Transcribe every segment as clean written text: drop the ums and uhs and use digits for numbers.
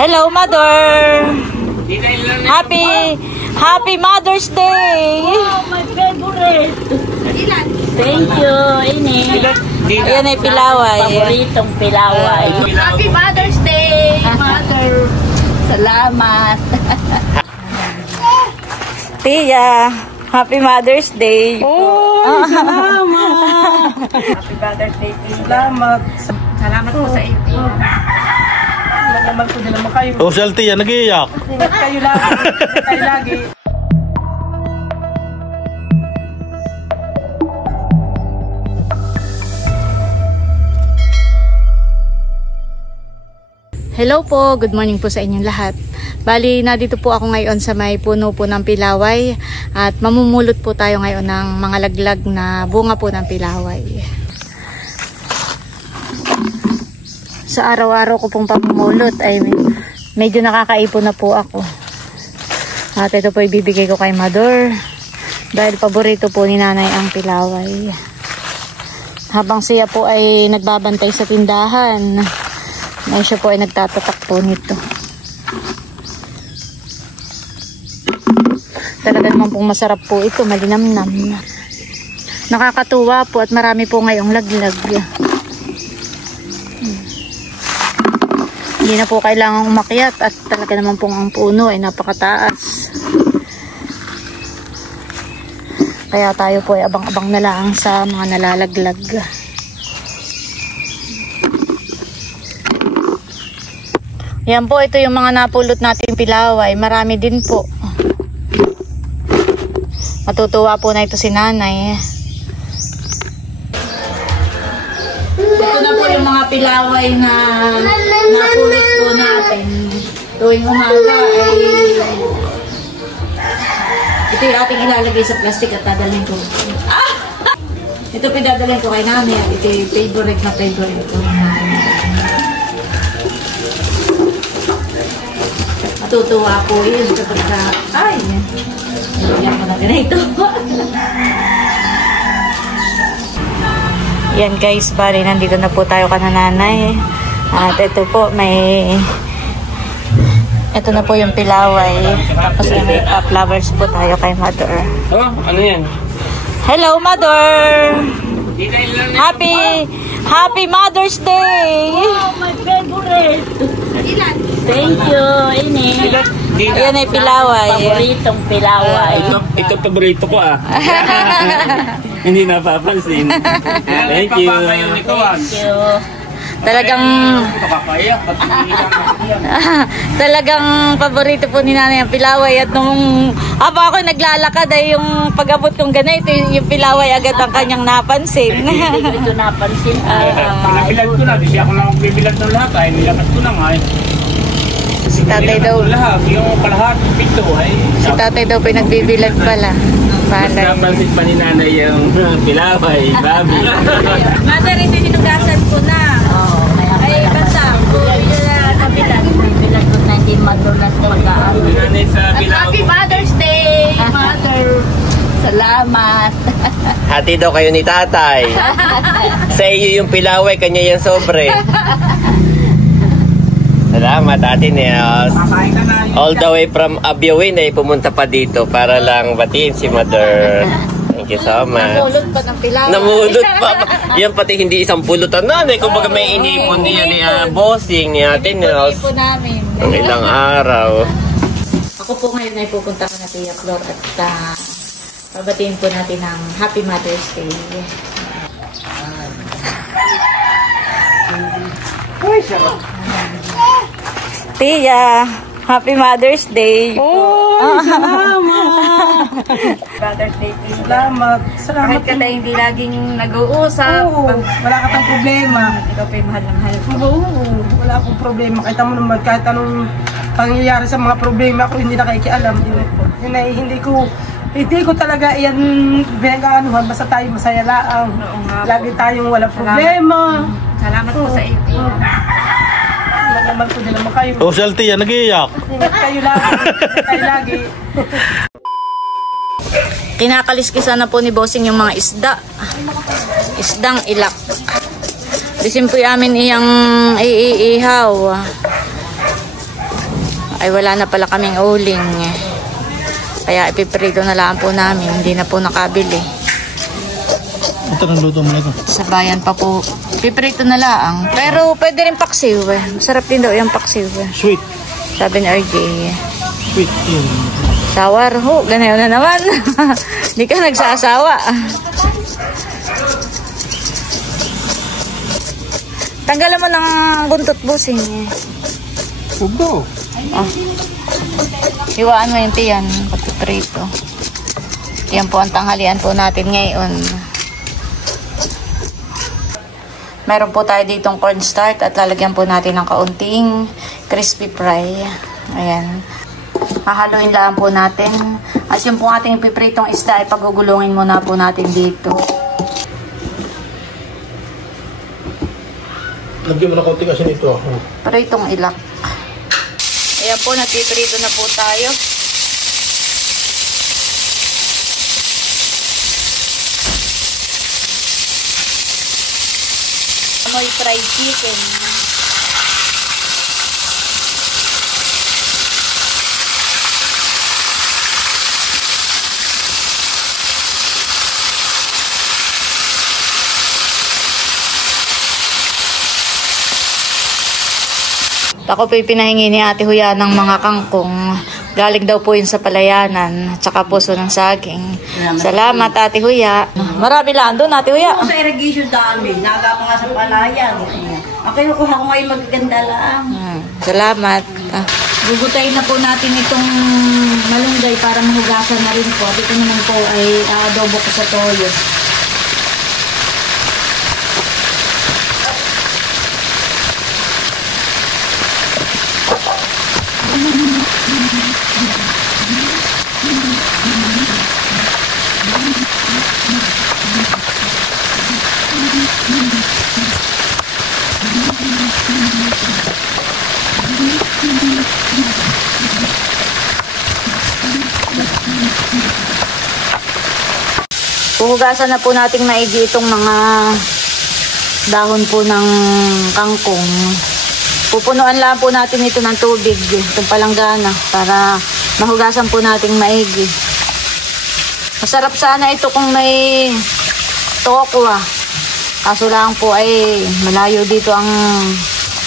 Hello, Mother! Happy Mother's Day! Oh, my favorite! Thank you, Ini. Ayan ay pilaway. Paboritong pilaway. Happy Mother's Day, Mother! Salamat! Tia, Happy Mother's Day! Oh, salamat! Happy Mother's Day, Salamat! Salamat po sa iyo. Naman po din naman kayo. Oh, Salty yan, nag-iiyak. Ingat kayo lagi. Kayo lagi. Hello po, good morning po sa inyong lahat. Bali, nandito po ako ngayon sa may puno po ng pilaway at mamumulot po tayo ngayon ng mga laglag na bunga po ng pilaway. Sa araw-araw ko pong pamumulot ay medyo nakakaipon na po ako. At ito po ibibigay ko kay Mother dahil paborito po ni Nanay ang pilaway. Habang siya po ay nagbabantay sa tindahan, ay siya po ay nagtatatak po nito. Talaga naman pong masarap po ito, malinamnam. Nakakatuwa po at marami po ngayong laglag. Hindi na po kailangang umakyat at talaga naman pong ang puno ay napakataas. Kaya tayo po ay abang-abang na lang sa mga nalalaglag. Yan po, ito yung mga napulot natin pilaway. Marami din po. Matutuwa po na ito si Nanay. Ito na po yung mga pilaway na napulot po natin. Tuwing umaga ay ito yung ating ilalagay sa plastic at dadalhin ko. Ito pinadalhin ko kay Nanay. Ito yung favorite na favorite ko. Matutuwa po yun kapag ay, yan mo na ganito. Yan guys, bali nandito na po tayo kana Nanay. At ito po ito na po yung pilaway. Tapos may flowers po tayo kay Mother. Oh, ano yan? Hello, Mother! Happy Mother's Day! Oh, my favorite! Thank you, Ini. Ayan ay pilaway. Paboritong pilaway. Ito paborito ko Hindi napapansin. Thank you. Thank you. Talagang paborito po ni Nanay ang pilaway at nung habang ako naglalakad ay yung pag-abot kong ganito yung pilaway agad ang kanyang napansin. Hindi ko ito napansin. Pinabilad ko na, hindi ako lang magbibilad ng lahat ay nilakas ko na nga Si tatay daw. Yung kalahat, pito ay. Si tatay daw pinagbibilag pala. Mas napansin pa ni Nanay yung pilaway, babi. Mother, ito hinugasan ko na. Ay, basta. Yun na kabilang. Bilang ko na hindi madulas mag-aaral. Nanay sa pilaway. Happy Mother's Day, Mother! Salamat! Hati daw kayo ni tatay. Sa iyo yung pilaway, kanya yung sobre. Salamat, Ate Nels. All the way from Abiawin ay pumunta pa dito para lang batiin si Mother. Thank you so much. Namulot pa ng pilaway. Namulot pa. Yan pati hindi isang pulutan Nanay. Kung baga may inipon niya ni bossing ni Ate Nels. Ito po namin. Ang ilang araw. Ako po ngayon ay pupunta ka na Tia Flor at pabatiin po natin ng Happy Mother's Day. Tia, Happy Mother's Day. Oh, salamat! Mother's Day, Salamat. Salamat. Kahit ka na hindi laging nag-uusap. Oo, wala ka tang problema. Ikaw pa yung mahal ng mahal ko. Oo, wala akong problema. Kahit anong pangyayari sa mga problema ko, hindi nakikialam. Yun ay hindi ko talaga yan pinag-aanuhan. Basta tayo masaya lang. Lagi tayong wala problema. Salamat po sa iyo. Naman po din naman kayo. Oh, Salty yan, nag-iiyak. Ingat kayo lagi. Kayo lagi. Kinakaliskisan na po ni Bossing yung mga isda. Isdang ilak. Disin po amin iyang iihaw. ay wala na pala kaming uling. Kaya ipiprito na lang po namin. Hindi na po nakabili. Ito nang luto mo na ito. Sa bayan pa po. Piprito na lang. Pero pwede rin paksiw eh. Masarap din daw yung paksiw eh. Sweet. Sabi ni RJ. Sweet yun. Sawar ho. Ganayon na naman. Hindi ka nagsasawa. Tanggalan mo ng buntot busing eh. Huwag daw. Oh. Hiwaan mo yung tiyan. Pagpiprito. Yan po ang tanghalian po natin ngayon. Meron po tayo ditong cornstarch at lalagyan po natin ng kaunting crispy fry. Ayan. Hahaluin lang po natin. At yung po ating pipritong isda ay pagugulungin muna po natin dito. Lagyan mo na kaunti kasi nito. Pritong ilak. Ayan po, nagpiprito na po tayo. Amoy fried chicken. Ako po pinahingi ni Ate Huya ng mga kangkong. Galing daw po yun sa palayanan. Tsaka puso ng saging. Salamat Ate Huya. Marami lang doon Ate Huya. Sa irrigation dami, naga pa nga sa palayan. Ang kinukuha ko ngayon magaganda lang. Salamat. Gugutayin na po natin itong malunggay para mahugasan na rin po. At ito naman po ay adobo ko sa toyo. Hugasan na po nating maigi itong mga dahon po ng kangkong. Pupunuan lang po natin ito ng tubig, itong palanggana, para mahugasan po nating maigi. Masarap sana ito kung may tokwa. Kaso lang po ay malayo dito ang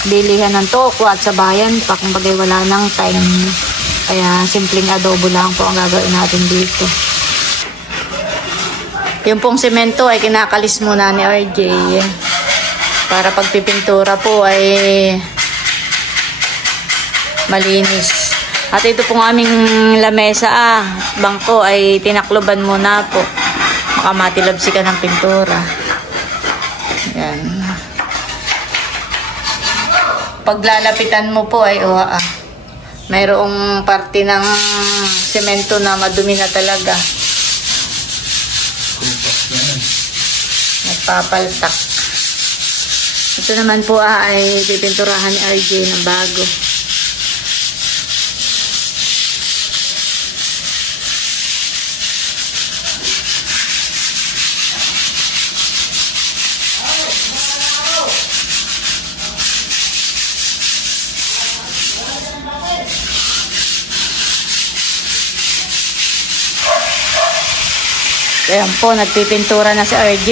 bilihan ng tokwa at sa bayan pa, kung bagay wala ng time. Kaya simpleng adobo lang po ang gagawin natin dito. Yung pong semento ay kinakalis muna ni RJ para pagpipintura po ay malinis. At ito pong aming lamesa bangko ay tinakloban muna po. Baka matilabsikan ng pintura. Yan. Paglalapitan mo po ay mayroong parte ng semento na madumi na talaga. Nagpapaltak. Ito naman po ay pipinturahan ni RJ ng bago. Ayan po, nagpipintura na si RJ.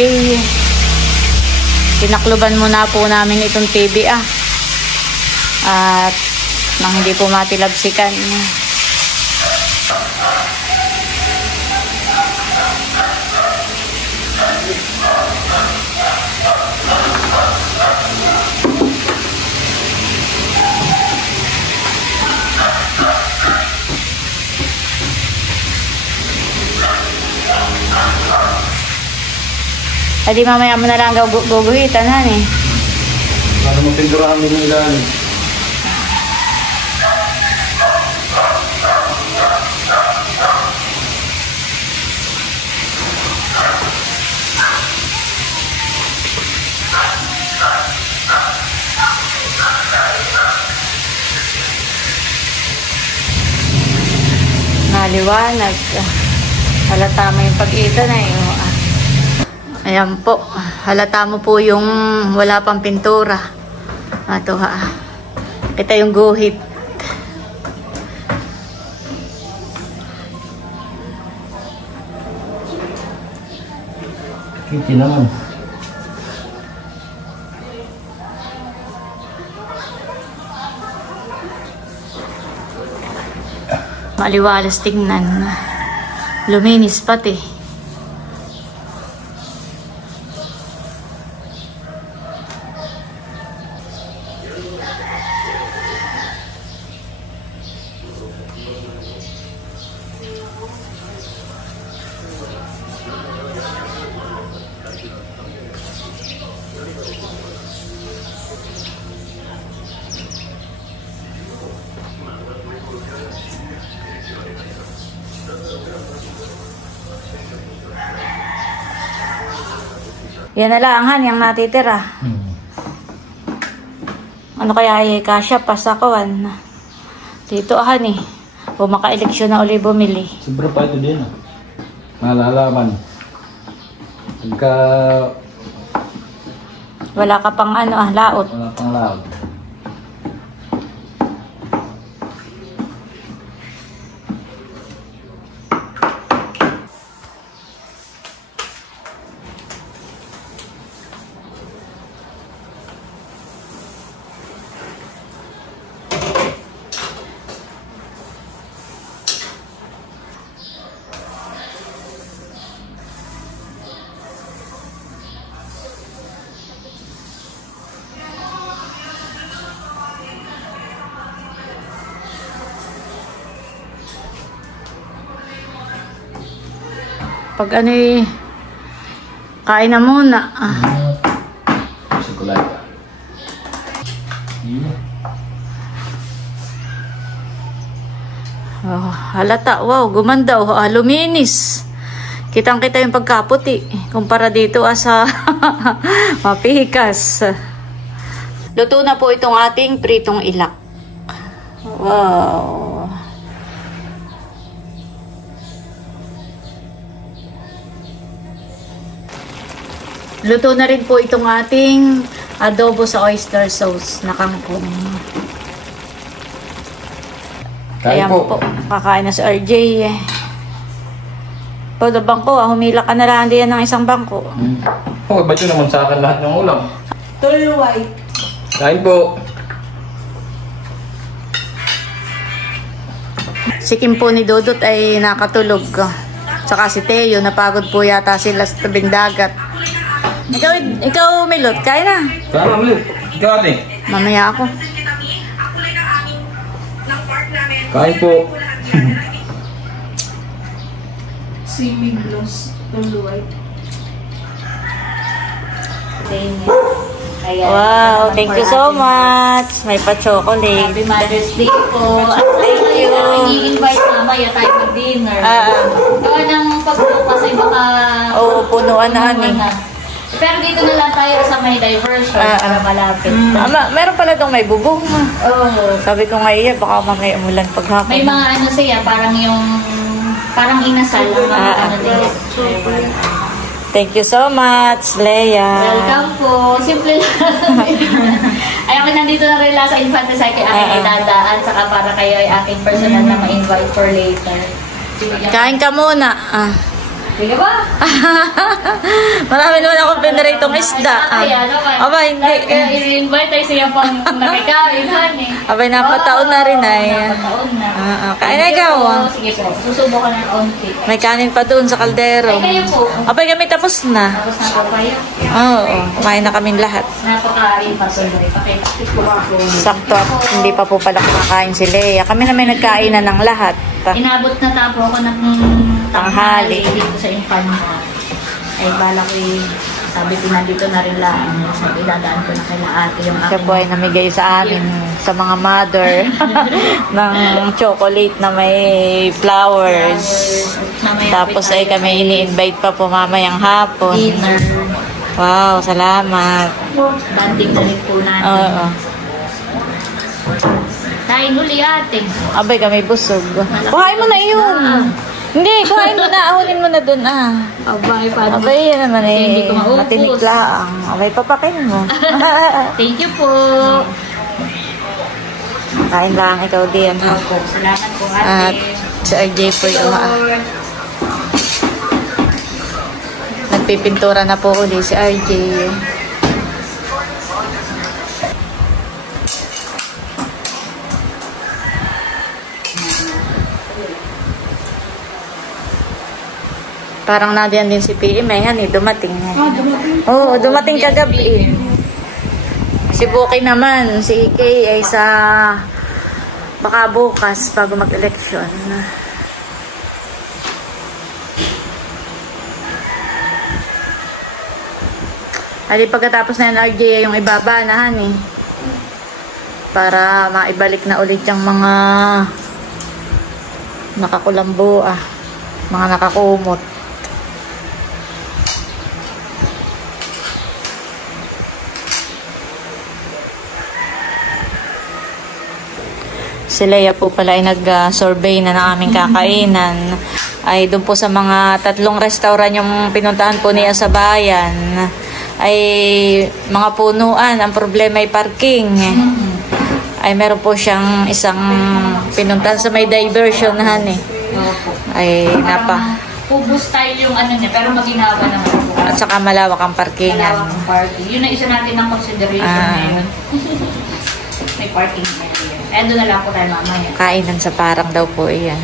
Tinakluban muna po namin itong TV at nang hindi po matilabsikan. Adi mamaya mo na lang guguhitan, hani. Para mapinturahan mo yung ilan. Naliwanag. Halata mo yung pag-ita na yun. Ayan po, halata mo po yung wala pang pintura. Ito Kita yung guhit. Kiti naman. Maliwalas tingnan. Luminis pati. Yan na lang, Han, yung natitira. Ano kaya ay kasya pa sa kawan? Dito, Han, eh. O maka-eleksyon na uli bumili. Sobra pa ito din. Malalaman. Pagka Wala ka pang ano, laot. wala pang laot. Pag ano eh, kain na muna. Chocolate. Oh, halata, wow, gumanda, oh, luminis. Kitang-kita yung pagkaputi. Kumpara dito sa mapihikas. Luto na po itong ating pritong ilak. Wow. Luto na rin po itong ating adobo sa oyster sauce na kangkong. Kain Ayan po. Kakain na si RJ. Pwede bangko, humila ka na lang diyan ng isang bangko. Oh, ba't yun naman sa akin lahat ng ulam? Tuluway. Kain po. Si Kim po ni Dodot ay nakatulog. Tsaka si Teo, napagod po yata sila sa tabing dagat. Ikaw Milot, kain na. Kain na ulit. Ikaw ate. Mamaya ako. Kain po. Swimming gloss. Tuluway. Wow, thank you so much. May pa-chocolate. Happy Mother's Day po. At Thank you. i-invite mamaya tayo mag-dinner. Gawa ng pagbukas ay baka... Oo, punuan na punuan ani. na. Pero dito na lang tayo sa may diversion para malapit. Meron pala itong may bubong. Oo. Sabi ko nga iya, baka mamaya umulan paghapon. May mga ano siya, parang yung... Parang inasal ang mga ano din. Thank you so much, Leia. Welcome po. Simple lang. Ay, ako nandito na rin lang sa Infante Cycle aking idadaan. Saka para kayo ay aking personal na ma-invite for later. Kain ka muna. Sige ba? Marami naman ako pinaritong isda. Aba, hindi. I-invite tayo siya pang nakikain, honey. Abay, napataon na rin ay. Napataon na. Kain na ikaw. Sige po. Susubukan ng konti. May kanin pa doon sa kaldero. Ay, kayo po. Abay, kami tapos na. Tapos na po kayo. Oo, kumain na kaming lahat. Napakain pa tuloy. Pakipit ko ba po. Sakto, hindi pa po pala kumakain si Leia. Kami na may nagkainan ng lahat. Inabot na tapo ako ng tanghali dito sa Infanta. Ay, bala ko sabi ko nandito na rin lang. Sabi, dadaan ko na kay ate yung Siya po ay namigay sa amin, sa mga mother, ng chocolate na may flowers. Tapos ay kami ini-invite pa po mamayang hapon. dinner. Wow, salamat. Banding na rin po natin. Oo. Kain uli ate. Abay, kami busog. Kuhain mo na yun. Hindi, kuhain mo na. Ahunin mo na dun, Abay, paano? Abay, yan naman eh. Hindi ko maubos. Matinik lang. Abay, papakin mo. Thank you po. Kain lang ikaw din. Opo, salamat po At ate. si RJ po yung magpipintura na po uli si RJ. Parang nadiyan din si PM eh, dumating. Oo, dumating kagabi. Si Buki naman, si EK ay sa baka bukas bago mag-election. Ay, pagkatapos na yung RJ yung ibabanahan eh. Para maibalik na ulit yung mga nakakulambo mga nakakumot. Si Leia po pala ay nag-survey na ng aming kakainan. Ay doon po sa mga 3 restaurant yung pinuntahan po niya sa bayan. Ay mga punuan. Ang problema ay parking. Ay meron po siyang isang pinuntahan sa may diversion ay Kubo style yung ano niya, pero maginawa naman po. at saka malawak ang parking. Malawak ang parking. Yun ang isa natin ng consideration. May parking area. Eh, doon na lang po tayo mamaya. Kainan sa parang daw po iyan.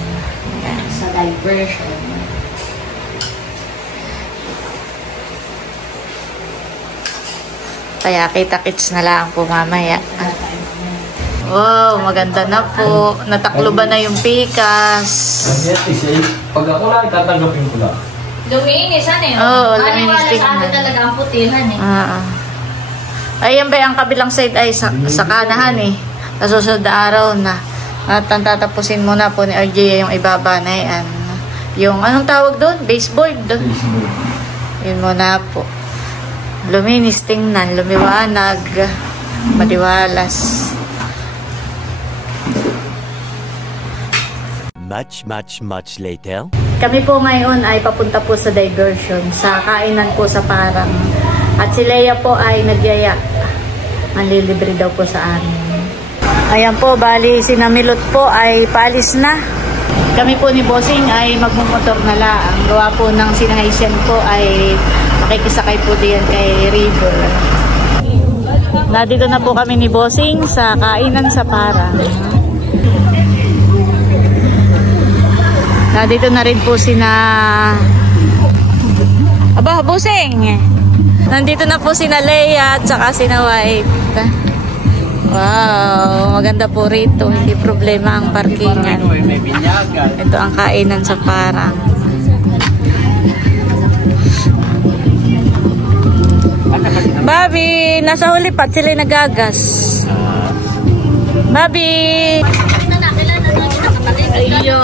Sa diversion. Kaya kita-kits na lang po mamaya. Wow, maganda na po. Natakloban na yung pikas. Pag ako lang, tatanggapin ko lang. Luminis, ano yun? Oo, luminis din. Sa atin talaga ang putihan Ayan ba, ang kabilang side ay sa kanahan eh. Sa susunod na araw na. At ang tatapusin muna po ni RJ yung ibaba na yan. Yung anong tawag doon? Baseboard. Yun muna po. Luminis tingnan, lumiwanag, maliwalas. Much later. Kami po ngayon ay papunta po sa diversion, sa kainan po sa parang. At si Leia po ay nagyaya. Manlilibre daw po sa amin. Ayan po, bali si Namilot po ay paalis na. Kami po ni Bossing ay magmumotor na lang. Ang gawa po ng sinahaysian po ay makikisakay po diyan kay River. Nandito na po kami ni Bossing sa kainan sa parang. Nandito na rin po sina Bossing. Nandito na po sina Leia at saka sina White. Wow, maganda po rito. Hindi problema ang parkingan. Ito ang kainan sa parang. Bobby, nasa hulipat sila nagagas. Bobby! Ayo.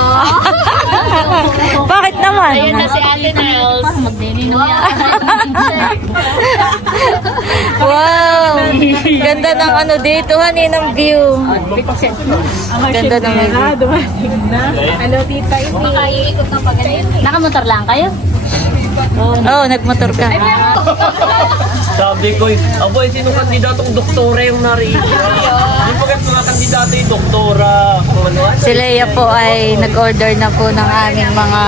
Bakit naman? Ayan na si Ate Nels. Magdininom yan. Wow! Ganda ng ano dito, honey, ng view. Ganda ng view. Hello, tita. Makaiikot ng pagalit. Nakamotor lang kayo? Oh, nagmotor ka. Sabi ko, aboy, sino kandidatong doktora yung narinig? Yung pagkat mga kandidato yung doktora. Si Leia po ay nag-order na po ng aming mga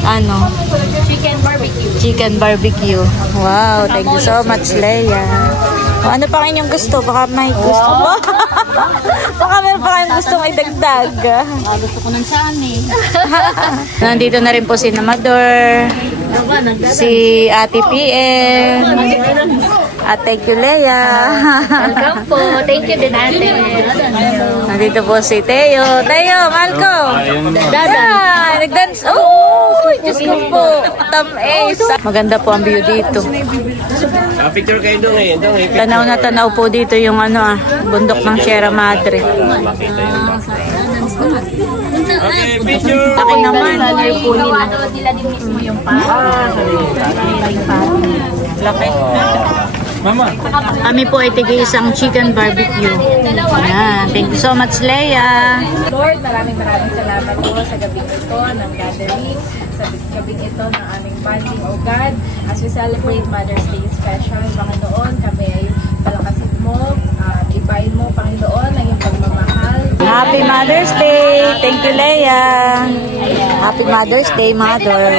Chicken barbecue. chicken barbecue. Wow, thank you so much, Leia. O, ano pa inyong gusto? Baka may gusto mo. Baka meron pa kayong gustong idagdag. Gusto ko ng sani. Nandito na rin po si Namador, si Ate PM, at thank you, Leia. Welcome po. Thank you din ate. Nandito po si Teo. Teo, Malco. Dada. Nag-dance. Oh, Diyos ko po. Tam-ace. Maganda po ang view dito. Picture kayo doon eh. Tanaw na tanaw po dito yung bundok ng Sierra Madre. Okay, picture! Akin naman. Gawa daw nila din mismo yung Laki. Mama. Kami po ay tig-isang chicken barbecue. Ayan. Thank you so much, Leia. Lord, maraming salamat po sa gabing ito ng gathering, sa gabing ito ng aming bonding, O God. As we celebrate Mother's Day special, Panginoon, kami ay palakasin mo at ipain mo, Panginoon, ang iyong pagmamahal. Happy Mother's Day. Thank you, Leia. Happy Mother's Day, Mother.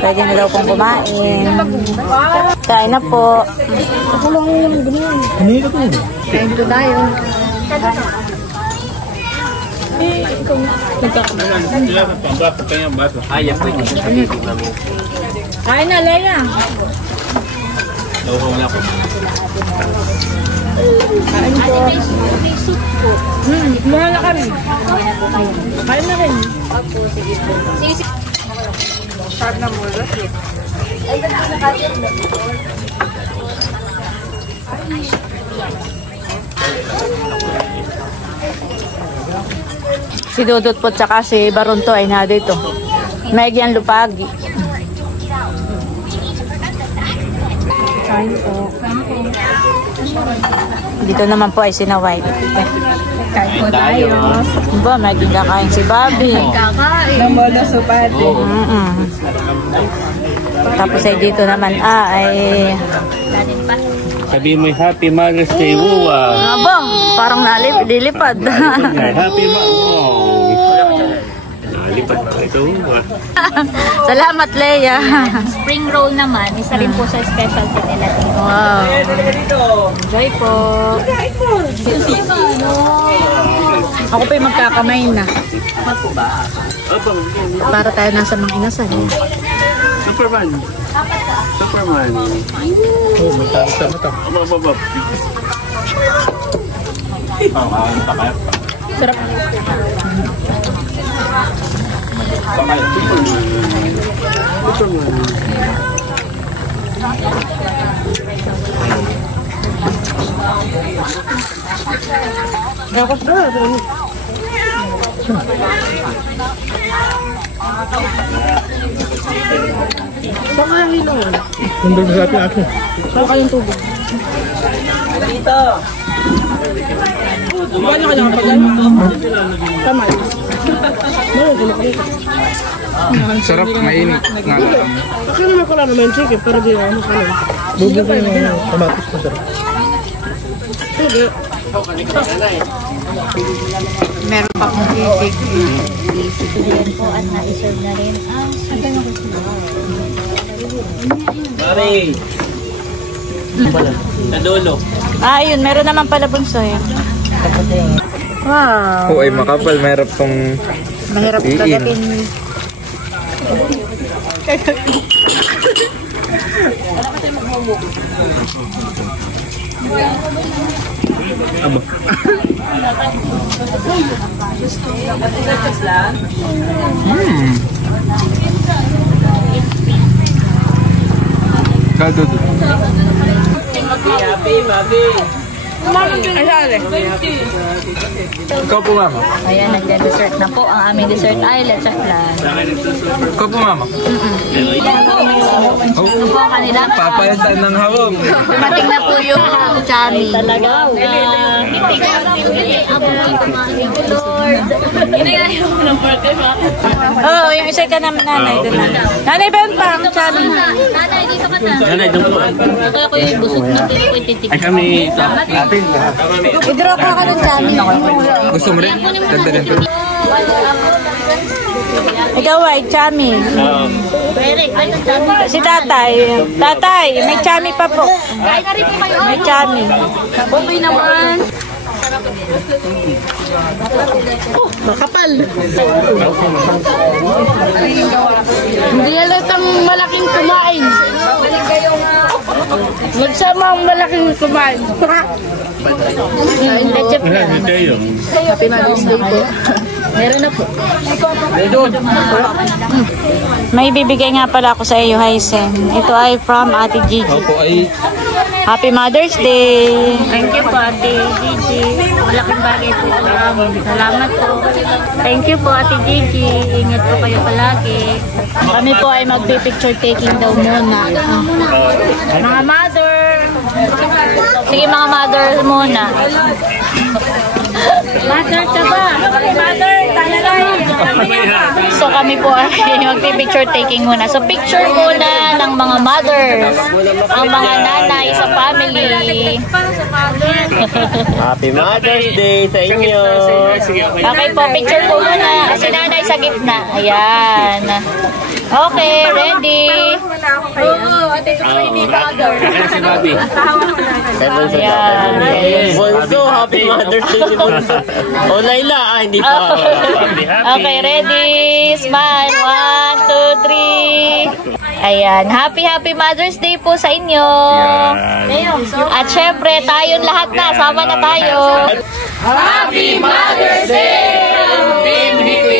Pwede na daw pong kumain. Kain na po. Kain po tayo. Kain na, Leia. Kain po. Mura na kami. Kain na rin. Sarap na mula. Si Dudut po tsaka si Barunto ay na dito. Maigyan lupagi. Kain po. Dito naman po ay sinaway. Kain po tayo. Ba, maging kakain si Bobby. Kakain. Namola supati. Tapos ay dito naman ay... Sabi mo Happy Mother's Day, Wuwa. Abang, parang nalilipad. Happy Mother's Day. Nalipad na ito, Wuwa. Salamat, Leia. Spring roll naman, isa rin po sa specialty nila dito. Wow. Enjoy po. Ako pa yung magkakamay na. Para tayo nasa mga inasal. Superman. Superman. Oh, may tama ito. Abab. Sarap. Saka yung ilaw. Nandun sa atin ako. Saka yung tubig. Dito. Gano'n ka lang kapag tama. Sarap, mainit. Kasi naman ko lang naman chicken, pero di naman ka lang. Bubugay yung kamatis na sarap. Sige. Meron pa kong tubig. Yan po at na-serve na rin ang Mari! Nadulo. Yun. Meron naman pala bunso yan. Wow. Oo, ay makapal. Mahirap tong Mahirap kagapin. aba. Kaldo. Happy, Mabi. Ikaw po, mama. Ayan, nagde-dessert na po. Ang aming dessert ay leche flan. Ikaw po, mama. Ito po ang kanila. Papayasan ng hawom. Dumating na po yung chami. Talaga. Lord. Inayayaw mo ng birthday ba? Oo, yung isa ka naman nanay. Doon na. Nanay ba yun pa ang chami? Nanay, dito ka na. Nanay, doon po. Kaya ko yung busog na titik. Ay kami ito. I-draw ko ka ng chami. Gusto mo rin? Dagdagan ko. Ikaw ay chami. Eric, ay nagdami. Si tatay. Tatay, may chami pa po. Kain na rin po kayo. May chami. Buboy naman. Makapal. Hindi halatang malaking kumain. Magsama ang malaking kumain. Leche Wala, hindi yun. Happy Mother's Day po. Meron na po. May bibigay nga pala ako sa iyo, Hysen. Ito ay from Ate Gigi. Opo, ay Happy Mother's Day! Thank you po, Ate Gigi. Malaking bagay po ito namin. Salamat po. Thank you po, Ate Gigi. Ingat po kayo palagi. Kami po ay magpipicture taking daw muna. Mga mother. Sige mga mother muna. Mother ka ba? Mother, talalay. So kami po ay magpipicture taking muna. So picture muna ng mga mothers. Ang mga nanay sa family. Happy Mother's Day sa inyo. Okay po, picture po muna. Si nanay sa gitna. Ayan. Okay, ready. Wala ako kayo. Oo, at ito po yung mother. Si Bobby. Ayan. Bonzo, happy Mother's Day ni Bonzo. O Layla, hindi pa. Okay, ready? Smile. 1, 2, 3. Ayan. Happy Mother's Day po sa inyo. At syempre, tayong lahat na. Sama na tayo. Happy Mother's Day! Team Hippie!